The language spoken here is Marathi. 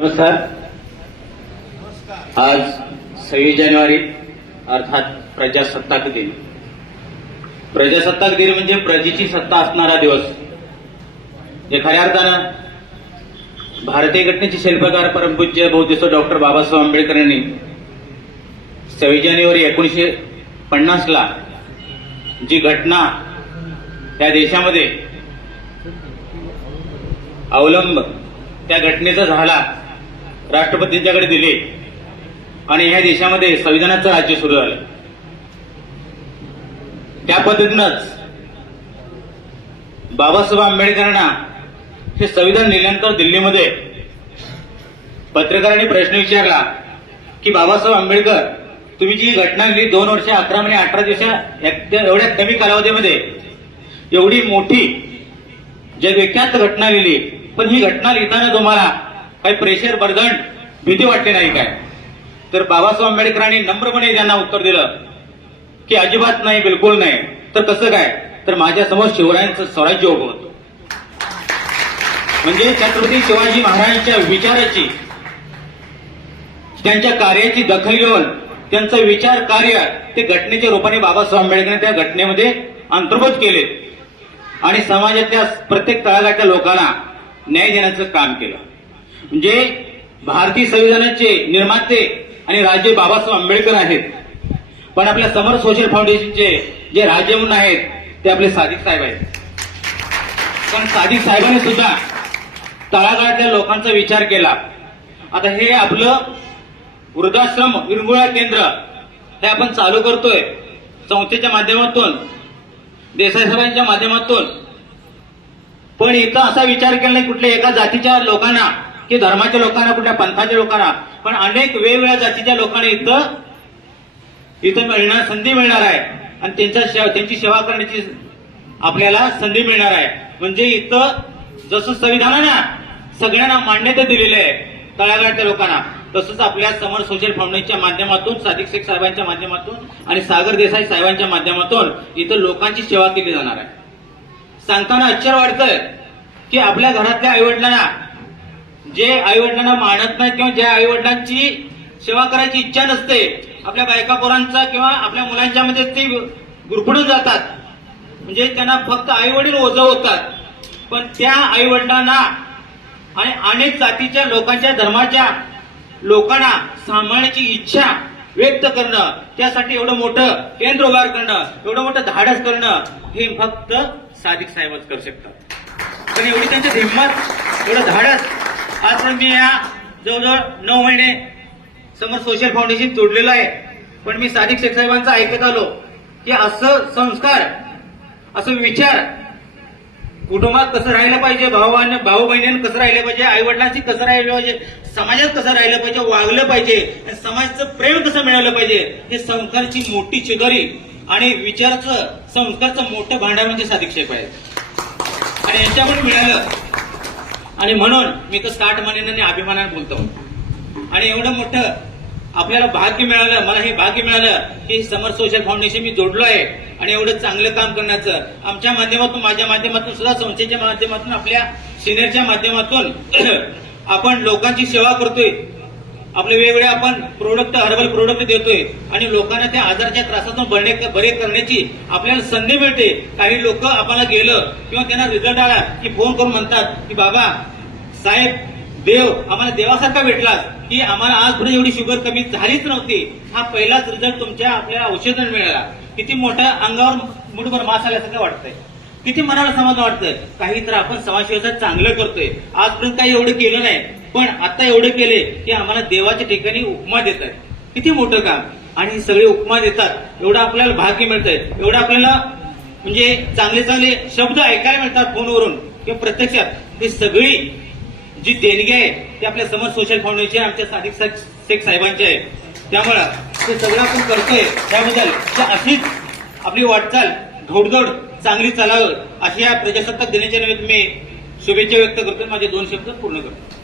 नमस्कार आज सव्वीस जानेवारी अर्थात प्रजासत्ताक दिन प्रजासत्ताक दिन म्हणजे प्रजेची सत्ता असणारा दिवस जे खऱ्या अर्थानं भारतीय घटनेचे शिल्पकार परमपूज्य बौद्धिस्त डॉक्टर बाबासाहेब आंबेडकर यांनी सव्वीस जानेवारी एकोणीसशे पन्नासला जी घटना त्या देशामध्ये अवलंब त्या घटनेचा झाला राष्ट्रपतींच्याकडे दिले आणि ह्या देशामध्ये संविधानाचं राज्य सुरू झालं त्या पद्धतीनंच बाबासाहेब आंबेडकरांना हे संविधान लिहिल्यानंतर दिल्लीमध्ये पत्रकारांनी प्रश्न विचारला की बाबासाहेब आंबेडकर तुम्ही जी घटना लिहिली दोन वर्ष अकरा महिने अठरा दिवसा एवढ्या कमी कालावधीमध्ये एवढी मोठी जगविख्यात घटना लिहिली पण ही घटना लिहिताना तुम्हाला काही प्रेशर बर्दंड भीती वाटली नाही काय तर बाबासाहेब आंबेडकरांनी नम्रपणे त्यांना उत्तर दिलं की अजिबात नाही बिलकुल नाही तर कसं काय तर माझ्यासमोर शिवरायांचं स्वराज्य उभं होतं म्हणजे छत्रपती शिवाजी महाराजांच्या विचाराची त्यांच्या कार्याची दखल घेऊन त्यांचं विचार कार्य ते घटनेच्या रूपाने बाबासाहेब आंबेडकरांनी त्या घटनेमध्ये अंतर्भूत केले आणि समाजातल्या प्रत्येक तळागाच्या लोकांना न्याय देण्याचं काम केलं म्हणजे भारतीय संविधानाचे निर्माते आणि राजे बाबासाहेब आंबेडकर आहेत पण आपल्या समर सोशल फाउंडेशनचे जे राजे म्हणून आहेत ते आपले सादिक साहेब आहेत पण सादिक साहेबांनी सुद्धा तळागाळातल्या लोकांचा विचार केला आता हे आपलं वृद्धाश्रम विरंगुळा केंद्र हे आपण चालू करतोय संस्थेच्या माध्यमातून देसाई साहेबांच्या माध्यमातून पण इथं असा विचार केला नाही कुठल्या एका जातीच्या लोकांना की धर्माच्या लोकांना कुठल्या पंथाच्या लोकांना पण अनेक वेगवेगळ्या जातीच्या लोकांना इथं इथं मिळणार संधी मिळणार आहे आणि त्यांच्या त्यांची सेवा करण्याची आपल्याला संधी मिळणार आहे म्हणजे इथं जसं संविधानानं सगळ्यांना मान्यता दिलेली आहे तळागाळातल्या लोकांना तसंच आपल्या समर सोशल फाउंडेशनच्या माध्यमातून सादिक शेख साहेबांच्या माध्यमातून आणि सागर देसाई साहेबांच्या माध्यमातून इथं लोकांची सेवा केली जाणार आहे सांगताना आश्चर्य वाटतंय की आपल्या घरातल्या आईवडिलांना जे आईवडिलांना मानत नाहीत किंवा ज्या वडिलांची सेवा करायची इच्छा नसते आपल्या बायका पोरांचा किंवा आपल्या मुलांच्या मध्ये ते गुरफडून जातात म्हणजे त्यांना फक्त आईवडील ओझं होतात पण त्या आईवडिलांना आणि अनेक जातीच्या लोकांच्या धर्माच्या लोकांना सांभाळण्याची इच्छा व्यक्त करणं त्यासाठी एवढं मोठं केंद्र उभार करणं एवढं मोठं धाडस करणं हे फक्त सादिक साहेबच करू शकतात पण एवढी त्यांची हिंमत एवढं धाडस आज मी या जवळजवळ नऊ महिने समोर सोशल फाउंडेशन तोडलेलं आहे पण मी सादिक साहेबांचं ऐकत आलो की असं संस्कार असं विचार कुटुंबात कसं राहिलं पाहिजे भाऊ भाऊ बहिणीनं कसं राहिलं पाहिजे आई कसं राहिलं पाहिजे समाजात कसं राहिलं पाहिजे वागलं पाहिजे समाजाचं प्रेम कसं मिळालं पाहिजे हे संस्कारची मोठी चिदोरी आणि विचारचं संस्कारचं मोठं भांडार म्हणजे सादिक शेख आहे आणि यांच्याकडून मिळालं आणि म्हणून मी तर स्टार्ट म्हणेन आणि अभिमानाने बोलतो आणि एवढं मोठं आपल्याला भाग्य मिळालं मला हे भाग्य मिळालं की समर सोशल फाउंडेशन मी जोडलो आहे आणि एवढं चांगलं काम करण्याचं आमच्या माध्यमातून माझ्या माध्यमातून सुद्धा संस्थेच्या माध्यमातून आपल्या सिनियरच्या माध्यमातून आपण लोकांची सेवा करतोय आपले वेगवेगळे आपण प्रोडक्ट हर्बल प्रोडक्ट देतोय आणि लोकांना त्या आजाराच्या त्रासातून बरे बरे करण्याची आपल्याला संधी मिळते काही लोक आपल्याला गेलं किंवा त्यांना रिझल्ट आला की फोन करून म्हणतात की बाबा साहेब देव आम्हाला देवासारखा भेटला की आम्हाला आजपर्यंत एवढी शुगर कमी झालीच नव्हती हा पहिलाच रिझल्ट तुमच्या आपल्याला औषधांना मिळाला किती मोठ्या अंगावर मुठभर मास आल्यासारखं वाटतंय किती मनाला समाधान वाटतंय काही तर आपण समाजसेवेचं चांगलं करतोय आजपर्यंत काही एवढं केलं नाही पण आता एवढे केले की आम्हाला देवाच्या ठिकाणी उपमा देत आहेत किती मोठं काम आणि सगळे उपमा देतात एवढं आपल्याला भाग्य मिळत आहे एवढं आपल्याला म्हणजे चांगले चांगले शब्द ऐकायला मिळतात फोनवरून किंवा प्रत्यक्षात ती सगळी जी देणगी आहे ती आपल्या समज सोशल फाउंडेशन आमच्या साधिक शेख साहेबांची आहे त्यामुळं ते सगळं आपण करतोय त्याबद्दल अशीच आपली वाटचाल धोडधोड चांगली चालावं अशी या प्रजासत्ताक दिनाच्या निमित्त मी शुभेच्छा व्यक्त करतो माझे दोन शब्द पूर्ण करतो